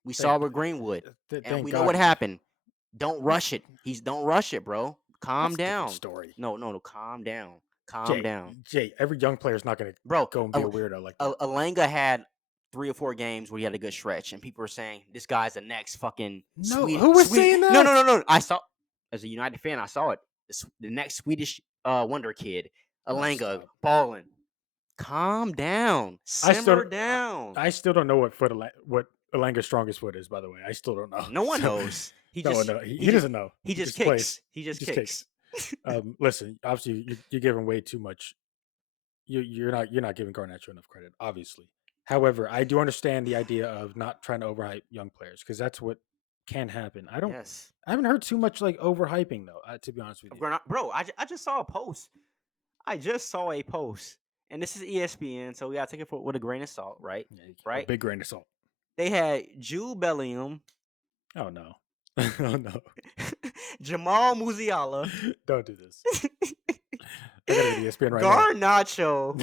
We saw Thank, with Greenwood, and thank we know what God. happened. Don't rush it. Don't rush it, bro. Calm That's a different down. story. No, no, no. Calm down. Calm Jay, down, Every young player is not going to bro. go and be a weirdo like that. Alanga had 3 or 4 games where he had a good stretch, and people were saying this guy's the next fucking No, who was Swede. saying No, no, that? no, no. I saw as a United fan, I saw it. The next Swedish wonder kid, Oh, Alanga, stop. balling. Calm down. I still, Simmer down. I still don't know what Alanga's strongest foot is. By the way, I still don't know. No one So, knows. no one knows. He He just doesn't know. he He just just plays. kicks. He He just just kicks. kicks. Listen, obviously you're giving way too much. You're not giving Garnacho enough credit, obviously. However, I do understand the idea of not trying to overhype young players because that's what can happen. Yes. I haven't heard too much like overhyping though. To be honest with you, Bro, I just saw a post. I just saw a post. And this is ESPN, so we gotta take it with a grain of salt, right? yeah, a Right? big grain of salt. They had Jude Bellingham, Oh no, oh no, Jamal Musiala, don't do this. I gotta go to ESPN right now. Garnacho.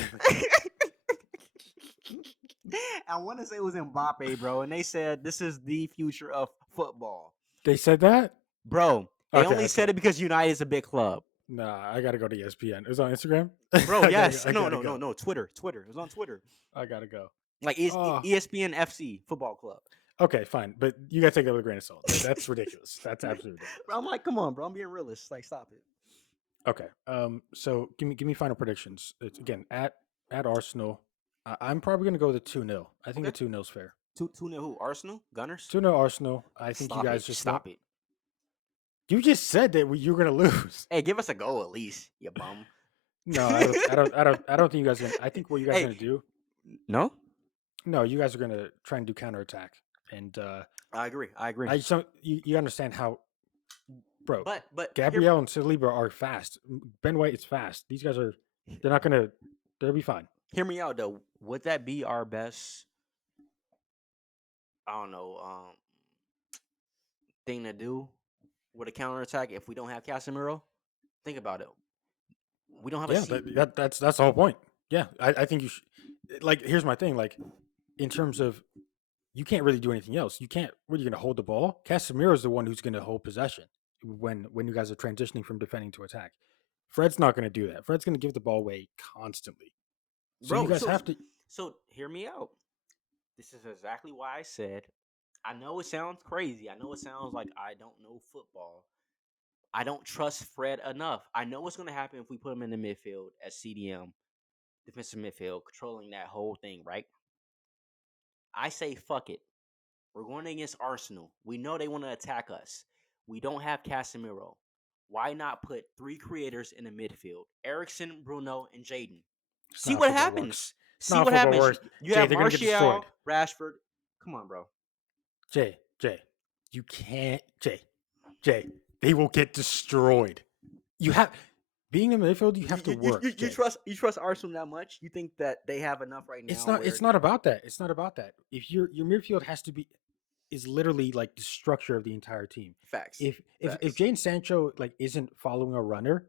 I want to say it was Mbappe, bro, and they said this is the future of football, They said that. bro. They Okay, only said it because United is a big club, Nah, I gotta go to ESPN. It was on Instagram. bro. Yes, I no, gotta no, go. no, no. Twitter. It was on Twitter, I gotta go. like Oh, ESPN FC Football Club. okay, fine. But you gotta take that with a grain of salt. That's ridiculous. That's absolutely Bro, ridiculous. I'm like, come on, bro. I'm being realist. Like, stop it. Okay. So give me final predictions. It's again at Arsenal. I'm probably gonna go with a 2-0. I think a Okay. 2-0 is fair. Two nil who? Arsenal Gunners. 2-0 Arsenal. I think you Stop guys it. just won't. Stop it. You just said that you were gonna lose. Hey, give us a goal at least, you bum. No, I don't think you guys are gonna. I think what you guys are Hey, gonna do. no, No, you guys are gonna try and do counterattack. And I agree. I agree. I just don't. You understand how, bro? But here, Gabriel and Saliba are fast. Ben White is fast. These guys are. They're not gonna. They'll be fine. hear me out though. Would that be our best? I don't know. Thing to do with a counterattack if we don't have Casemiro? Think about it. We don't have a Yeah, C. that's the whole point. Yeah, I think you should. Like, here's my thing. Like, in terms of, you can't really do anything else. You can't. What are you going to hold the ball? Casemiro is the one who's going to hold possession when you guys are transitioning from defending to attack. Fred's not going to do that. Fred's going to give the ball away constantly. So you Bro, guys have to. so hear me out. This is exactly why I said I know it sounds crazy. I know it sounds like I don't know football. I don't trust Fred enough. I know what's going to happen if we put him in the midfield as CDM, defensive midfield, controlling that whole thing, right? I say fuck it. We're going against Arsenal. We know they want to attack us. We don't have Casemiro. Why not put 3 creators in the midfield? Ericsson, Bruno, and Jayden. It's See not what football works. happens. It's See not what football happens. works. You Jay, have they're going to get Martial, destroyed. Rashford. Come on, bro. Jay, you can't. Jay, they will get destroyed. You have being in the midfield, you have to You, work, Jay. you trust Arsenal that much? You think that they have enough right It's now not it's where not about that. It's not about that. If your midfield has to be is literally like the structure of the entire team. facts, If facts, Jane Sancho like isn't following a runner,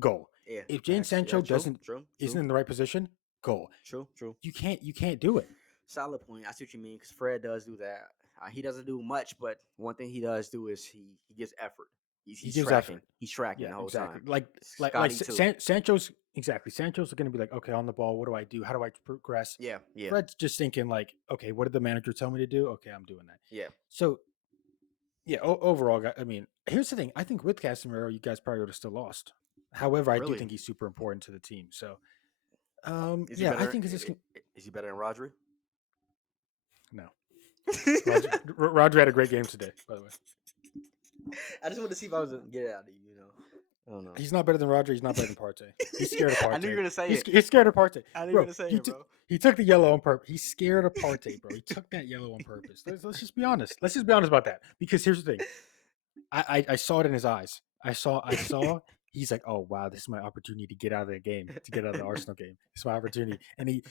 goal. yeah, If Jane facts, yeah, Sancho true, doesn't true, isn't true, in the right position, goal. true, true. You can't do it. Solid point. I see what you mean because Fred does do that. He doesn't do much, but one thing he does do is he gives effort. He He's gives tracking. effort. He's tracking Yeah, the whole exactly. time. Like Scotty too. Sancho's exactly. Sancho's going to be like, okay, on the ball, what do I do? How do I progress? Yeah, yeah, Fred's just thinking like, okay, what did the manager tell me to do? Okay, I'm doing that. yeah. So yeah, overall, I mean, here's the thing. I think with Casemiro, you guys probably would have still lost. However, I do Really? think he's super important to the team. So Is he yeah, I better? think it's just Is he better than Rodri? no. Roger had a great game today, by the way. I just want to see if I was gonna get it out of you. I don't know. He's not better than Roger. He's not better than Partey. He's scared of I knew you Partey. were gonna say it. He's scared of Partey, I knew you were bro. gonna say it, bro. He took the yellow on purpose. He's scared of Partey, bro. He took that yellow on purpose. Let's just be honest. Let's just be honest about that. Because here's the thing. I saw it in his eyes. I saw. He's like, oh wow, this is my opportunity to get out of the game, to get out of the Arsenal game. It's my opportunity, and he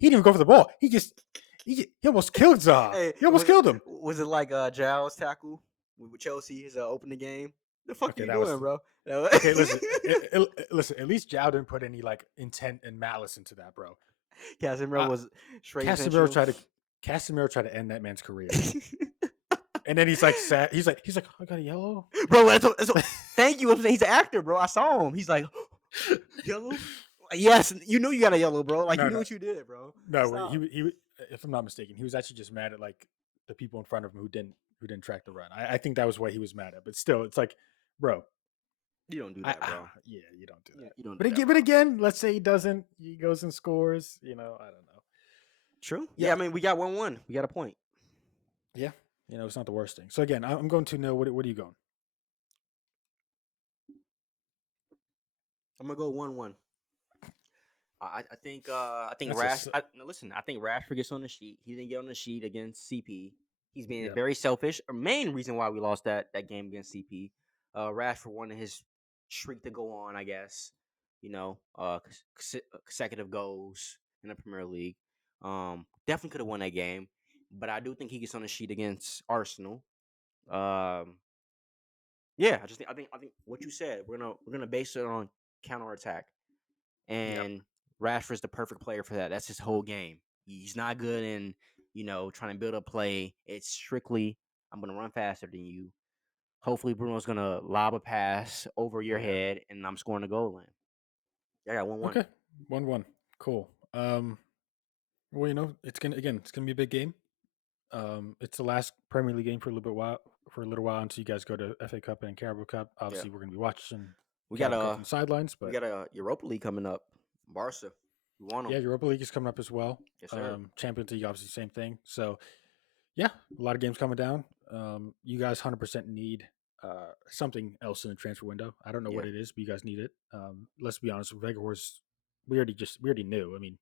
didn't even go for the ball. He almost killed Zaha. Hey, He almost killed him. was it like Giles tackle with Chelsea? His opening game. The fuck Okay, you that was doing, bro? okay. Listen, listen. At least Jao didn't put any like intent and malice into that, bro. Casemiro Uh, was straight Casemiro intentional. tried to Casemiro tried to end that man's career, and then he's like sad. He's like I got a yellow, Bro, thank you. He's an actor, bro. I saw him. He's like yellow. Yes, you knew you got a yellow, bro. Like you no, knew no, what you did, bro. no. Stop. If I'm not mistaken, he was actually just mad at like the people in front of him who didn't track the run. I think that was what he was mad at. But still, it's like, bro, You don't do that, bro. yeah, you don't do that. You don't do But that, again, bro. let's say he doesn't. He goes and scores. You know, I don't know. True. Yeah, I Yeah, mean, we got 1-1. We got a point. yeah. You know, it's not the worst thing. So again, I'm going to know what are you going? I'm gonna go 1-1. I think That's a no, listen, I think Rashford gets on the sheet. He didn't get on the sheet against CP. He's being yeah, very selfish. A main reason why we lost that game against CP. Rashford wanted his streak to go on, I guess. Consecutive goals in the Premier League. Definitely could have won that game, but I do think he gets on the sheet against Arsenal. Um, yeah, I think what you said. We're gonna base it on counterattack. yeah. And Rashford's the perfect player for that. That's his whole game. He's not good in, trying to build a play. It's strictly, I'm going to run faster than you. Hopefully, Bruno's going to lob a pass over your Yeah. head, and I'm scoring a goal in. I got 1-1. Okay. 1-1. Cool. Well, it's gonna be a big game. It's the last Premier League game for a little while until you guys go to FA Cup and Carabao Cup. Yeah. Obviously, we're gonna be watching We got Carabao Cup a from the sidelines, we but got a Europa League coming up. Barca. We want them. yeah, Europa League is coming up as well. Yes, sir. Champions League, obviously, same thing. So yeah, a lot of games coming down. You guys 100% need something else in the transfer window. I don't know what Yeah. it is, but you guys need it. Let's be honest, Veghorst, we already knew. I mean,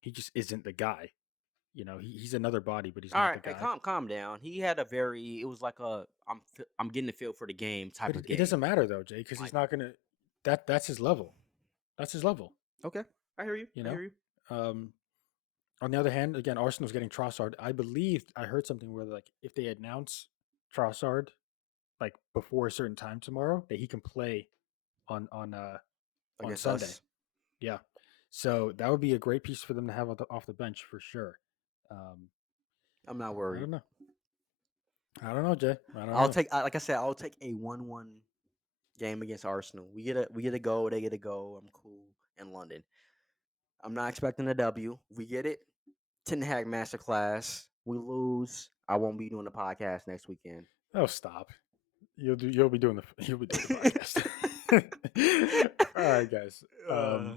he just isn't the guy. You know, he's another body, but he's All not right, the hey, guy. calm down. He had a very. It was like I'm getting the feel for the game type But of it doesn't game. matter though, Jay, because he's Like, not gonna. That's his level. That's his level. okay, I hear you. You I know. hear you. Um, on the other hand, again, Arsenal's getting Trossard. I believe I heard something where like if they announce Trossard like before a certain time tomorrow, that he can play on on uh on Against Sunday. us. Yeah. So that would be a great piece for them to have off the bench for sure. Um, I'm not I worried. don't know. I don't know, Jay. I don't I'll know. take like I said, I'll take a 1-1 game against Arsenal. We get a go, they get a go. I'm cool in London. I'm not expecting a W. We get it. Ten Hag masterclass. We lose. I won't be doing the podcast next weekend. Oh, stop. You'll be doing the podcast. All right, guys. uh,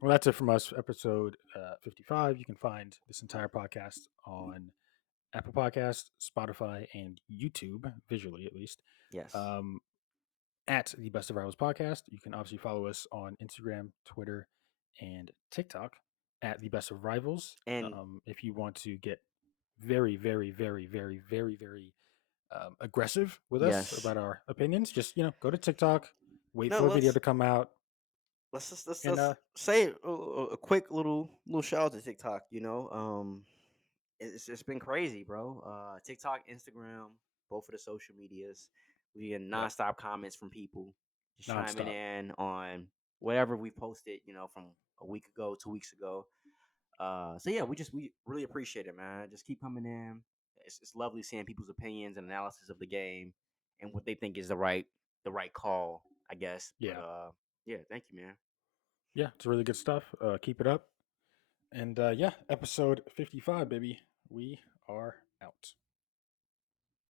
Well, that's it from us. Episode 55. You can find this entire podcast on Apple Podcast, Spotify, and YouTube, visually at least. yes. Um, at the Best of Rivals Podcast. You can obviously follow us on Instagram, Twitter, and TikTok at the Best of Rivals. And If you want to get very, very, very, very, very, very aggressive with us Yes. about our opinions, just go to TikTok, wait No, for a video to come out, and let's say a quick little shout out to TikTok. It's been crazy, bro. TikTok, Instagram, both of the social medias. We get yep, nonstop comments from people just chiming nonstop. in on whatever we posted. From a week ago, 2 weeks ago. So yeah, we really appreciate it, man. Just keep coming in. It's lovely seeing people's opinions and analysis of the game and what they think is the right call, I guess. But Yeah, yeah, thank you, man. yeah, it's really good stuff. Keep it up, and yeah, episode 55, baby. We are out.